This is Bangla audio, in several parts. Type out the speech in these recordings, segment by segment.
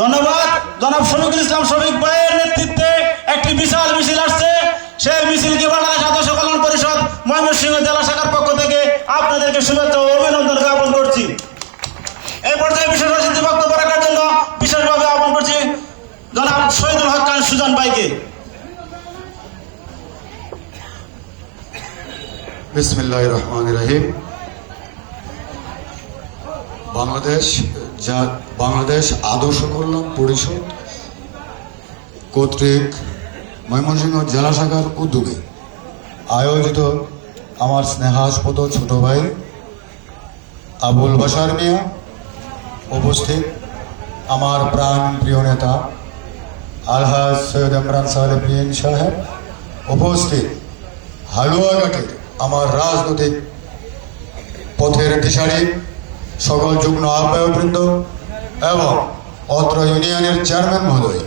ধন্যবাদ। জনাব শফিকুল ইসলাম শফিক ভাইয়ের নেতৃত্বে একটি বিশাল মিছিল আসছে। সেই মিছিলকে বাংলাদেশ আদর্শ কল্যাণ পরিষদ ময়মনসিংহ জেলা শাখার পক্ষ থেকে আপনাদেরকে শুভেচ্ছা ও অভিনন্দন জ্ঞাপন করছি। এই পর্যায়ে বিশেষ অতিথি বক্তব্য রাখার জন্য বিশেষভাবে আহ্বান করছি জনাব শহীদুল হক খান সুজন ভাইকে। বিসমিল্লাহ রহমান রহিম। বাংলাদেশ, যা বাংলাদেশ আদর্শ কল্যাণ পরিষদ কর্তৃক ময়মনসিংহ জেলা শাখার উদ্যোগে আয়োজিত আমার স্নেহাস্পদ ছোট ভাই আবুল বাসার মিয়া উপস্থিত, আমার প্রাণ প্রিয় নেতা আলহাজ সৈয়দ ইমরান সাহেব বিন সাহেব উপস্থিত, হালুয়াঘাটের আমার রাজনৈতিক পথের দিশারি সকল যুগ্ম আহ্বায়কবৃন্দ এবং অত্র ইউনিয়নের চেয়ারম্যান মহোদয়,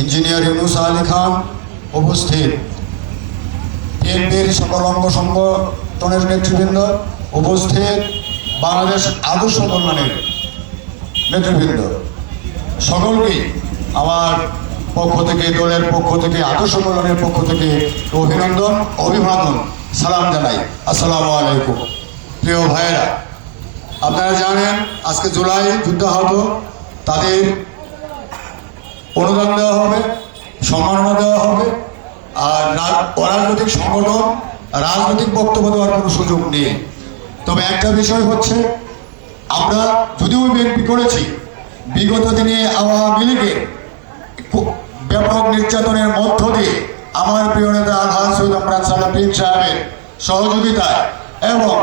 ইঞ্জিনিয়ার ইউনুস আলী খান উপস্থিত। বিএনপির সকল অঙ্গ সংগঠনের নেতৃবৃন্দ উপস্থিত। বাংলাদেশ আদর্শ কল্যাণের নেতৃবৃন্দ। সকলকে আমার পক্ষ থেকে, দলের পক্ষ থেকে, আদর্শ কল্যাণের পক্ষ থেকে অভিনন্দন, অভিবাদন, সালাম জানাই। আসসালামু আলাইকুম। প্রিয় ভাইয়েরা আপনারা জানেন আজকে জুলাই যুদ্ধ হতো তাদের অনুদান দেওয়া হবে, সম্মাননা দেওয়া হবে, আর অরাজনৈতিক সংগঠন, রাজনৈতিক বক্তব্য দেওয়ার কোনো সুযোগ নেই। তবে একটা বিষয় হচ্ছে, আমরা যদিও বিএনপি করেছি, বিগত দিনে আওয়ামী লীগের ব্যাপক নির্যাতনের মধ্য দিয়ে আমার প্রিয় নেতা আলহাজ সৈয়দ আমরান সাহেবের সহযোগিতায় এবং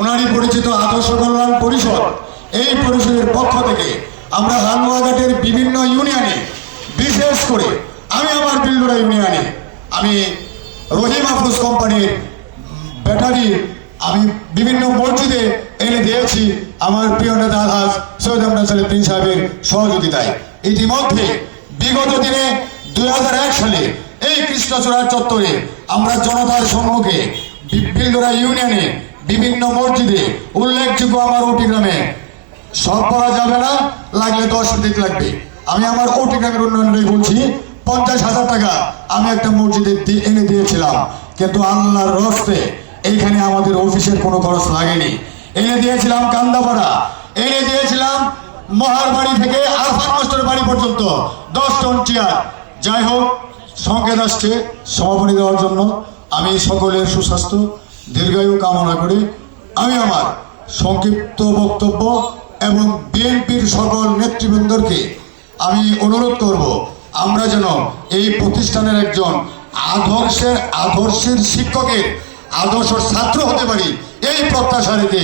উনারই পরিচিত আদর্শ কল্যাণ পরিষদ। এই পরিষদের পক্ষ থেকে আমরা হালুয়াঘাটের বিভিন্ন ইউনিয়নে, বিশেষ করে আমি আমার বিল্ডুরা ইউনিয়নে, আমি রহিম আফরোজ কোম্পানির ব্যাটারি, আমি বিভিন্ন মসজিদে এনে দিয়েছি আমার প্রিয় নেতা আলহাজ সৈয়দ আমরান সালিদ্দিন সাহেবের সহযোগিতায়। ইতিমধ্যে বিগত দিনে দু হাজার এক সালে এই কৃষ্ণচূড়ার চত্বরে আমরা জনতার সম্মুখে বিলদরা ইউনিয়নে বিভিন্ন মসজিদে উল্লেখযোগ্য আমার ওটি গ্রামে। সব করা যাবে না, লাগলে দশ দিক লাগবে। আমি আমার ওটি গ্রামের উন্নয়নের বলছি, পঞ্চাশ হাজার টাকা আমি একটা মসজিদে এনে দিয়েছিলাম। কিন্তু আল্লাহর রস্তে এইখানে আমাদের অফিসের কোনো খরচ লাগেনি। এনে দিয়েছিলাম কান্দাপাড়া। এনে দিয়েছিলাম মহার বাড়ি থেকে আলফা মাস্টার বাড়ি পর্যন্ত। দশ টন চেয়ার। যাই হোক, সংকেত আসছে সমাপনী দেওয়ার জন্য। আমি সকলের সুস্বাস্থ্য, দীর্ঘায়ু কামনা করি। আমি আমার সংক্ষিপ্ত বক্তব্য এবং বিএনপির সকল নেতৃবৃন্দকে আমি অনুরোধ করব, আমরা যেন এই প্রতিষ্ঠানের একজন আদর্শের আদর্শের শিক্ষকের, আদর্শ ছাত্র হতে পারি। এই প্রত্যাশা রেখে